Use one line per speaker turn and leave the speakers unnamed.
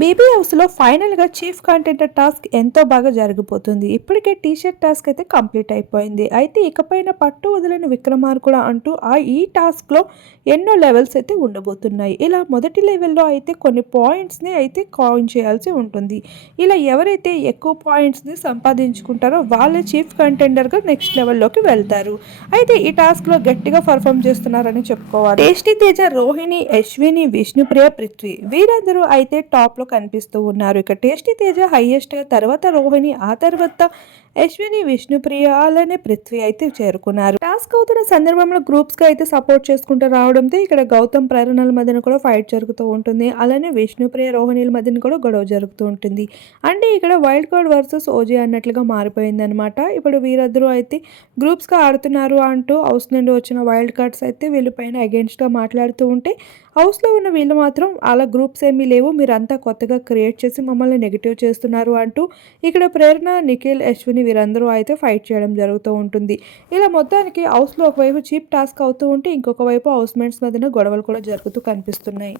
BB హౌస్లో ఫైనల్గా chief contender task ఎంతో బాగా జరిగిపోతుంది. ఇప్పటికే టీషర్ట్ టాస్క్ అయితే కంప్లీట్ అయిపోయింది. అయితే ఇకపైన పట్టు వదిలిన విక్రమార్కుడ అంటూ ఆ ఈ టాస్క్లో ఎన్నో లెవెల్స్ అయితే ఉండబోతున్నాయి. ఇలా మొదటి లెవెల్లో అయితే కొన్ని పాయింట్స్ని అయితే కాయిన్ చేయాల్సి ఉంటుంది. ఇలా ఎవరైతే ఎక్కువ పాయింట్స్ని సంపాదించుకుంటారో వాళ్ళే చీఫ్ కంటెండర్గా నెక్స్ట్ లెవెల్లోకి వెళ్తారు. అయితే ఈ టాస్క్లో గట్టిగా పర్ఫామ్ చేస్తున్నారని చెప్పుకోవాలి. టేస్టీ తేజ రోహిణి అశ్విని విష్ణుప్రియ పృథ్వీ వీరందరూ అయితే టాప్లో కనిపిస్తూ ఉన్నారు. ఇక టేస్టీ తేజ హైయెస్ట్ తర్వాత రోహిణి ఆ తర్వాత అశ్విని విష్ణుప్రియ అలానే పృథ్వీ అయితే చేరుకున్నారు. టాస్క్ అవుతున్న సందర్భంలో గ్రూప్స్గా అయితే సపోర్ట్ చేసుకుంటూ రావడంతో ఇక్కడ గౌతమ్ ప్రేరణల మధ్యన కూడా ఫైట్ జరుగుతూ ఉంటుంది. అలానే విష్ణుప్రియ రోహిణిల మధ్యన కూడా గొడవ జరుగుతూ ఉంటుంది. అంటే ఇక్కడ వైల్డ్ కార్డ్ వర్సెస్ ఓజే అన్నట్లుగా మారిపోయింది అనమాట ఇప్పుడు వీరద్దరూ అయితే గ్రూప్స్గా ఆడుతున్నారు అంటూ హౌస్ నుండి వచ్చిన వైల్డ్ కార్డ్స్ అయితే వీళ్ళపైన పైన గా మాట్లాడుతూ ఉంటే హౌస్లో ఉన్న వీళ్ళు మాత్రం అలా గ్రూప్స్ ఏమీ లేవు మీరంతా కొత్తగా క్రియేట్ చేసి మమ్మల్ని నెగిటివ్ చేస్తున్నారు అంటూ ఇక్కడ ప్రేరణ నిఖిల్ అశ్విని వీరందరూ అయితే ఫైట్ చేయడం జరుగుతూ ఉంటుంది. ఇలా మొత్తానికి హౌస్లో ఒకవైపు చీప్ టాస్క్ అవుతూ ఉంటే ఇంకొక వైపు హౌస్మేట్స్ మధ్యన గొడవలు కూడా జరుగుతూ కనిపిస్తున్నాయి.